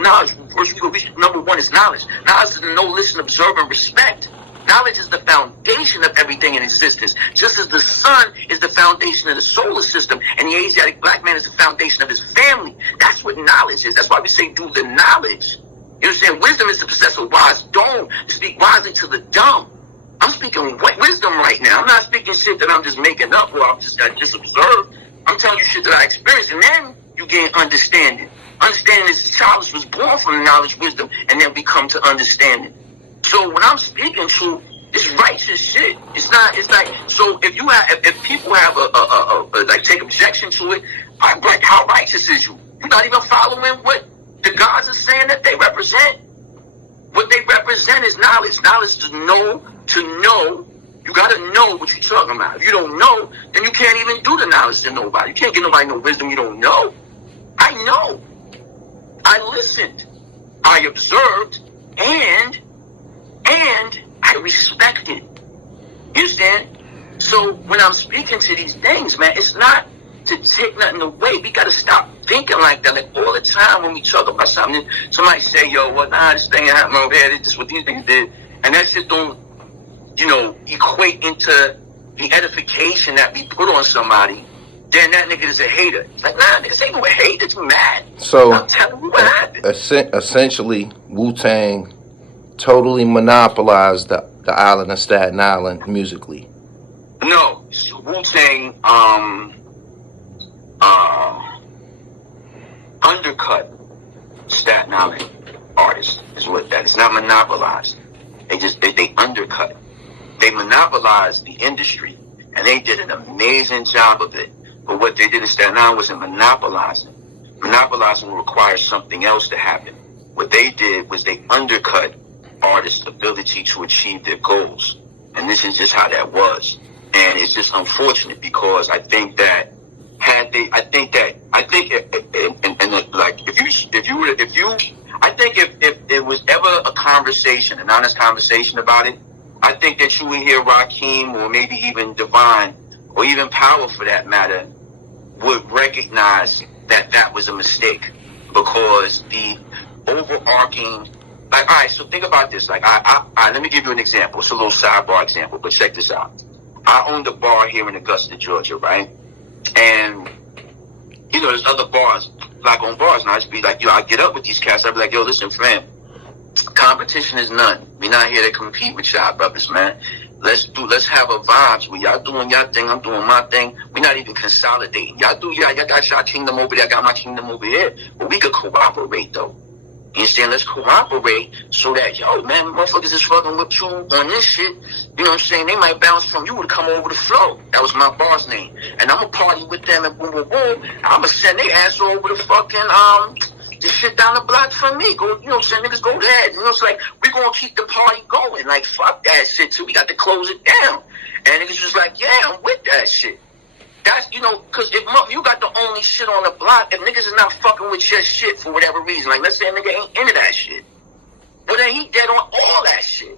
Knowledge, first number one is knowledge. Knowledge is to know, listen, observe, and respect. Knowledge is the foundation of everything in existence. Just as the sun is the foundation of the solar system, and the Asiatic black man is the foundation of his family. That's what knowledge is. That's why we say do the knowledge. You know what I'm saying? Wisdom is to possess a wise dome, to speak wisely to the dumb. I'm speaking wisdom right now. I'm not speaking shit that I'm just making up or I just observed. I'm telling you shit that I experienced, and then you gain understanding. Understanding is the child was born from knowledge, wisdom, and then we come to understanding. So when I'm speaking to, it's righteous shit. It's like, so if people have like take objection to it, I'm like, how righteous is you? You're not even following what the gods are saying that they represent. What they represent is knowledge. Knowledge to know. You gotta know what you're talking about. If you don't know, then you can't even do the knowledge to nobody. You can't give nobody no wisdom you don't know. I know. I listened. I observed. And I respected. You understand? So when I'm speaking to these things, man, it's not to take nothing away. We gotta stop thinking like that. Like all the time when we talk about something, somebody say, yo, well, nah, this thing happened over here, this is what these things did. And that just don't, you know, equate into the edification that we put on somebody. Then that nigga is a hater. Like, nah, this ain't no hate, it's mad. So, I'm telling you what happened. Essentially, WU-TANG totally monopolized the island of Staten Island musically. No, WU-TANG undercut Staten Island artists is what that is. Not monopolized. They undercut. They monopolized the industry, and they did an amazing job of it. But what they did in Staten Island wasn't monopolizing. Monopolizing requires something else to happen. What they did was they undercut artists' ability to achieve their goals. And this is just how that was. And it's just unfortunate because I think that if there was ever a conversation, an honest conversation about it, I think that you would hear Rakim or maybe even Divine or even Power for that matter would recognize that that was a mistake because the overarching, like, all right, so think about this. Like, let me give you an example. It's a little sidebar example, but check this out. I owned a bar here in Augusta, Georgia, right? And, you know, there's other bars, black-owned bars, and I just be like, yo, I get up with these cats. I'd be like, yo, listen, friend, competition is none. We're not here to compete with y'all brothers, man. Let's have a vibe. When y'all doing y'all thing, I'm doing my thing. We're not even consolidating. Y'all do y'all got y'all kingdom over there, I got my kingdom over here. But we could cooperate, though. You understand? Let's cooperate so that, yo, man, motherfuckers is fucking with you on this shit. You know what I'm saying? They might bounce from you to come over the flow. That was my bar's name. And I'm going to party with them and boom, boom, boom. I'm going to send their ass over the fucking, the shit down the block from me. Go, you know, saying niggas go there. You know, it's like we gonna keep the party going. Like fuck that shit too. We got to close it down. And niggas was like, yeah, I'm with that shit. That's, you know, because if you got the only shit on the block, if niggas is not fucking with your shit for whatever reason, like let's say a nigga ain't into that shit, well then he dead on all that shit.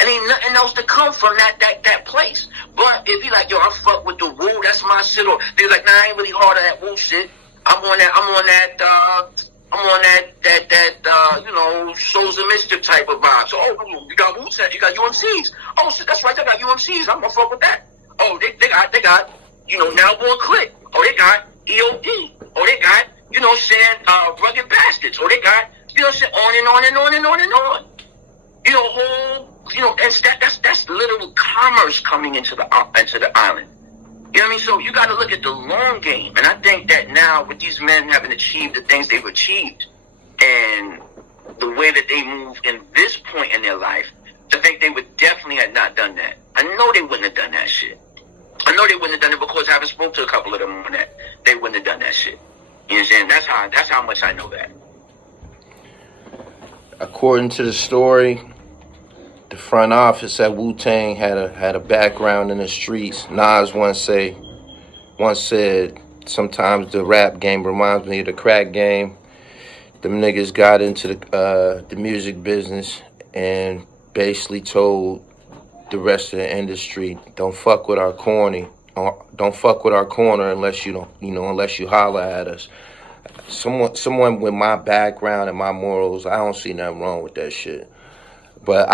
And ain't nothing else to come from that place. But if he like, yo, I fuck with the Wu, that's my shit, or they like, nah, I ain't really hard on that Wu shit. I'm on that, you know, Souls of Mischief type of vibe. So, oh, you got Wu-TANG, you got UMC'S. Oh shit, that's right, they got UMC'S. I'm gonna fuck with that. Oh, they got, you know, Now Born Click. Oh, they got EOD. Oh, they got, you know, saying, Rugged Bastards. Oh, they got, you know, saying on and on and on and on and on. You know, whole, you know, and that's literal commerce coming into the island. You know what I mean? So you got to look at the long game. And I think that now with these men having achieved the things they've achieved and the way that they move in this point in their life, I think they would definitely have not done that. I know they wouldn't have done that shit. I know they wouldn't have done it because having spoke to a couple of them on that, they wouldn't have done that shit. You know what I'm saying? That's how much I know that. According to the story, the front office at Wu-Tang had a background in the streets. Nas once said, sometimes the rap game reminds me of the crack game. Them niggas got into the music business and basically told the rest of the industry, don't fuck with our corner unless unless you holler at us. Someone with my background and my morals, I don't see nothing wrong with that shit. But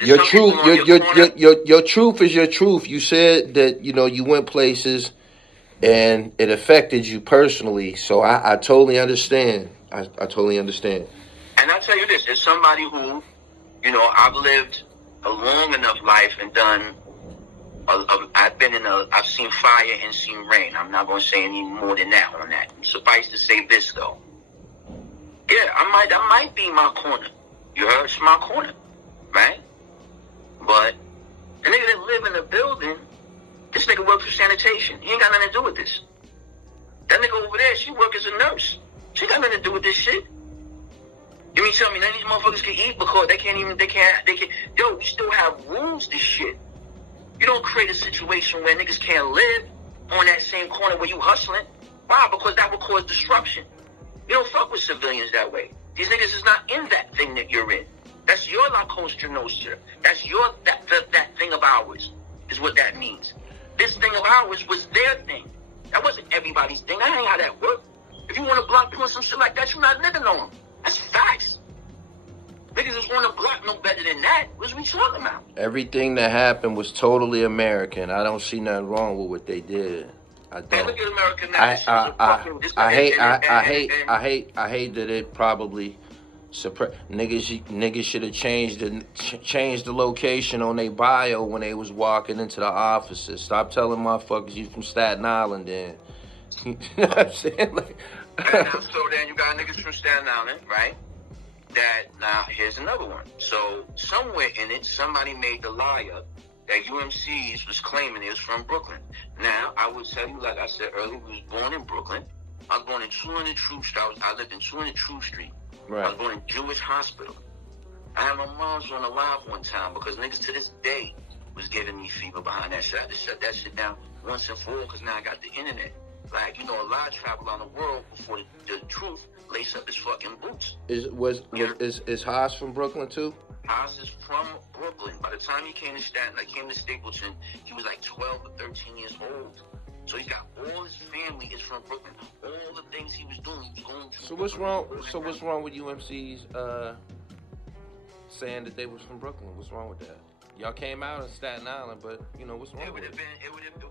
your truth is your truth. You said that, you know, you went places and it affected you personally. So I totally understand. I totally understand. And I'll tell you this, as somebody who, you know, I've lived a long enough life and done, I've seen fire and seen rain. I'm not going to say any more than that on that. Suffice to say this, though. Yeah, I might be my corner. You heard? It's my corner, right? But the nigga that live in the building, this nigga works for sanitation. He ain't got nothing to do with this. That nigga over there, she work as a nurse. She got nothing to do with this shit. You mean tell me none of these motherfuckers can eat because they can't. Yo, we still have rules to shit. You don't create a situation where niggas can't live on that same corner where you hustling. Why? Because that would cause disruption. You don't fuck with civilians that way. These niggas is not in that thing that you're in. That's your La Costa Nostra. That's your that thing of ours, is what that means. This thing of ours was their thing. That wasn't everybody's thing. That ain't how that worked. If you want to block doing some shit like that, you're not living on them. That's facts. Niggas just want to block no better than that. What are we talking about? Everything that happened was totally American. I don't see nothing wrong with what they did. I don't. Hey, look at American now. I hate that it probably niggas should have changed the location on their bio when they was walking into the offices. Stop telling motherfuckers you from Staten Island then. You know what I'm saying? Like, so then you got niggas from Staten Island, right? That now here's another one. So somewhere in it, somebody made the lie up that UMC'S was claiming it was from Brooklyn. Now I will tell you, like I said earlier, we was born in Brooklyn. I was born in 200 THRU Street. I lived in 200 THRU Street. Right. I was born in Jewish Hospital. I had my mom's on the live one time because niggas to this day was giving me fever behind that shit. I had to shut that shit down once and for all because now I got the internet. Like, you know, a lot of travel around the world before the truth lace up his fucking boots. Is Haas from Brooklyn too? Haas is from Brooklyn. By the time he came to Staten, like came to Stapleton, he was like 12 or 13 years old. So he got all his family is from Brooklyn. All the things he was doing, he was going to. So what's wrong? So what's wrong with UMC's saying that they was from Brooklyn? What's wrong with that? Y'all came out of Staten Island, but you know what's wrong with it? It would have been